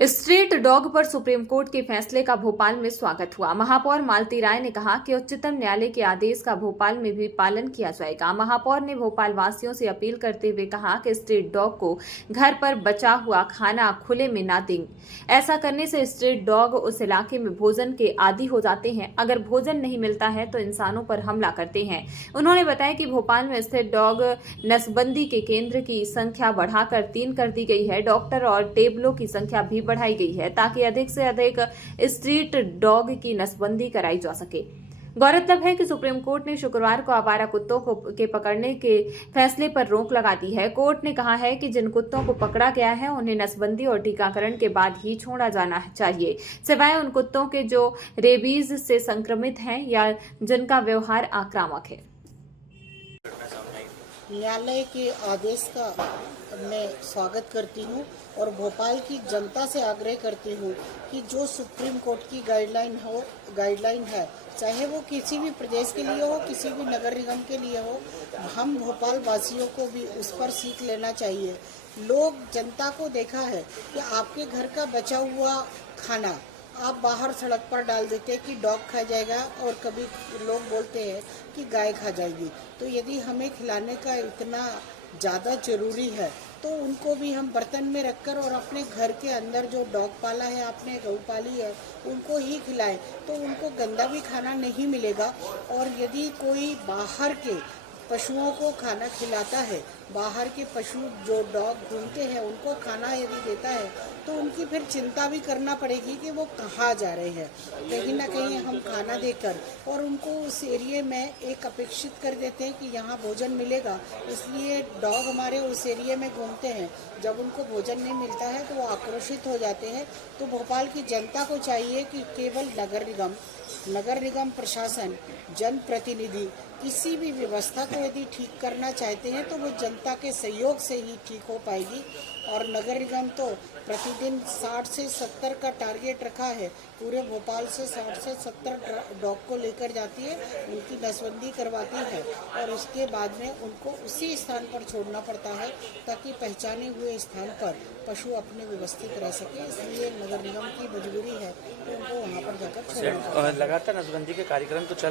Street dog पर supreme court के फैसले का भोपाल में स्वागत हुआ। महापौर मालती राय ने कहा कि उच्चतम न्यायालय के आदेश का भोपाल में भी पालन किया जाएगा। महापौर ने भोपाल वासियों से अपील करते हुए कहा कि स्ट्रीट डॉग को घर पर बचा हुआ खाना खुले में ना दें। ऐसा करने से स्ट्रीट डॉग उस इलाके में भोजन के आदी हो जाते हैं। अगर भोजन नहीं मिलता है तो इंसानों पर हमला करते हैं। उन्होंने बताया कि भोपाल में स्थित डॉग नसबंदी के केंद्र की संख्या बढ़ाकर 3 कर दी गई है। डॉक्टर और टेबलों की संख्या भी बढ़ाई गई है ताकि अधिक से अधिक स्ट्रीट डॉग की नसबंदी कराई जा सके। गौरतलब है कि सुप्रीम कोर्ट ने शुक्रवार को आवारा कुत्तों के पकड़ने के फैसले पर रोक लगा दी है। कोर्ट ने कहा है कि जिन कुत्तों को पकड़ा गया है उन्हें नसबंदी और टीकाकरण के बाद ही छोड़ा जाना चाहिए, सिवाय उन कुत्तों के जो रेबीज से संक्रमित हैं या जिनका व्यवहार आक्रामक है। न्यायालय के आदेश का मैं स्वागत करती हूँ और भोपाल की जनता से आग्रह करती हूँ कि जो सुप्रीम कोर्ट की गाइडलाइन है, चाहे वो किसी भी प्रदेश के लिए हो, किसी भी नगर निगम के लिए हो, हम भोपाल वासियों को भी उस पर सीख लेना चाहिए। लोग जनता को देखा है कि आपके घर का बचा हुआ खाना आप बाहर सड़क पर डाल देते हैं कि डॉग खा जाएगा, और कभी लोग बोलते हैं कि गाय खा जाएगी। तो यदि हमें खिलाने का इतना ज़्यादा ज़रूरी है तो उनको भी हम बर्तन में रखकर और अपने घर के अंदर जो डॉग पाला है, आपने गऊ पाली है, उनको ही खिलाएं तो उनको गंदा भी खाना नहीं मिलेगा। और यदि कोई बाहर के पशुओं को खाना खिलाता है, बाहर के पशु जो डॉग घूमते हैं उनको खाना यदि देता है तो उनकी फिर चिंता भी करना पड़ेगी कि वो कहाँ जा रहे हैं। कहीं ना कहीं हम खाना देकर और उनको उस एरिया में एक अपेक्षित कर देते हैं कि यहाँ भोजन मिलेगा, इसलिए डॉग हमारे उस एरिया में घूमते हैं। जब उनको भोजन नहीं मिलता है तो वो आक्रोशित हो जाते हैं। तो भोपाल की जनता को चाहिए कि केवल नगर निगम प्रशासन, जनप्रतिनिधि किसी भी व्यवस्था को यदि ठीक करना चाहते हैं तो वो जनता के सहयोग से ही ठीक हो पाएगी। और नगर निगम तो प्रतिदिन 60 से 70 का टारगेट रखा है, पूरे भोपाल से 60 से 70 डॉग को लेकर जाती है, उनकी नसबंदी करवाती है और उसके बाद में उनको उसी स्थान पर छोड़ना पड़ता है ताकि पहचाने हुए स्थान पर पशु अपने व्यवस्थित रह सके। इसलिए नगर निगम की मजबूरी है कि उनको वहाँ पर जाकर छोड़ना पड़ता है। लगातार नसबंदी के कार्यक्रम तो चल